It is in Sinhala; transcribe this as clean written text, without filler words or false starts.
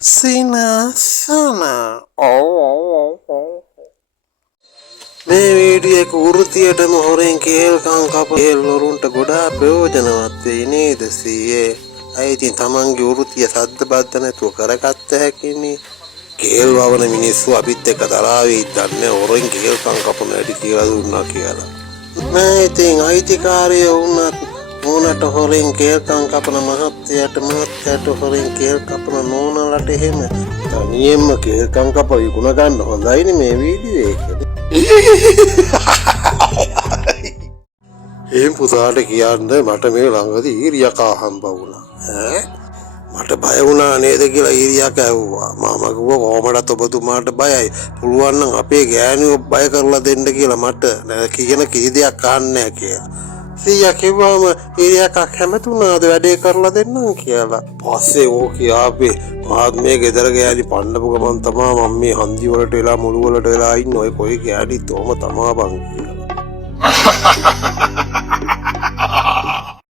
සිනසන මේ වීඩියෝ එක වෘතියටම හොරෙන් කේල්කම් කපේල් වරුන්ට ගොඩාක් ප්‍රයෝජනවත් වෙයි නේද සීයේ. අය ඉතින් තමන්ගේ වෘතිය සද්ද බද්ද නැතුව කරගත්ත හැකිනේ. කේල් වවන මිනිස්සු අපිත් එක්ක තරාවේ ඉඳන්නේ හොරෙන් කේල්කම් කපන හැටි කියලා දුන්නා කියලා. මම ඉතින් අයිතිකාරයෝ වුණත් නෝනට හොරෙන් කේල්කම් කපන මහත්තයාට හොරෙන් කේල් කපන නෝනලට එහෙම තනියෙන්ම කේල්කම් කප විකුණ ගන්න හොඳයිනේ මේ වීඩියෝ එකේ. එහෙන් පුතාට කියන්න මට මේ ළඟදී ඊරියකා හම්බ වුණා. මට බය වුණා නේද කියලා ඊරියා කෑවුවා. මම කිව්වා කොහමඩත් ඔබතුමාට බයයි. පුළුවන් නම් අපේ ගෑණියෝ බය කරලා දෙන්න කියලා මට කියන කිසි දෙයක් අහන්නේ නැහැ කියලා. සීයා කිව්වම ඊරියා කැමතුණාද වැඩේ කරලා දෙන්නම් කියලා. පස්සේ ඕක කියාපේ මාත් මේ ගෙදර ගෑණි පන්නපු ගමන් තමා මම මේ හන්දි වලට වෙලා මුළු වලට වෙලා ඉන්න ඔය කොයි ගෑණිත් ඔහම තමා බං කියලා.